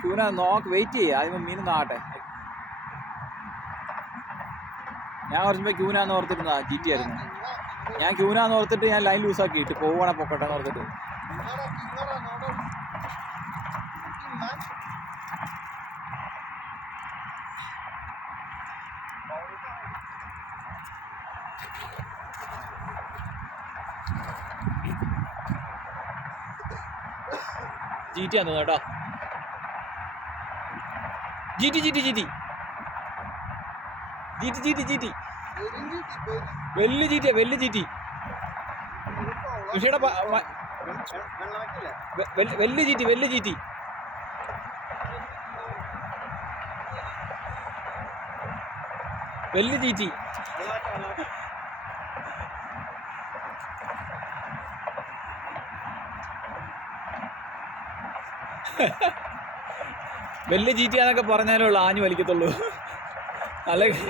ക്യൂന നോക്ക് വെയിറ്റ് ചെയ്യുക, ആദ്യം മീൻ നാട്ടെ. ഞാൻ കുറച്ചുമ്പോ ക്യൂനാന്ന് ഓർത്തിരുന്നതാ, ജിറ്റി ആയിരുന്നു. ഞാൻ ക്യൂനാന്ന് ഓർത്തിട്ട് ഞാൻ ലൈൻ ലൂസാക്കിയിട്ട് പോവുകയാണെ പൊക്കട്ടെ എന്ന് ഓർത്തിട്ട്. ജിറ്റി ആന്ന് കേട്ടോ. ജിറ്റി ജിറ്റി ജിറ്റി ജിറ്റി ജിറ്റി ജിറ്റി വെല്ല് ജിറ്റിയാ, വെല്ല് ജിറ്റി. കൃഷിയുടെ വെല്ല് ജിറ്റി, വെല്ല് ജിറ്റി. വെല്ല് ജിറ്റി. വെല്ല് ജിറ്റിയാന്നൊക്കെ പറഞ്ഞാലേ ഉള്ളൂ ആഞ്ഞു വലിക്കത്തുള്ളൂ. അല്ലെങ്കിൽ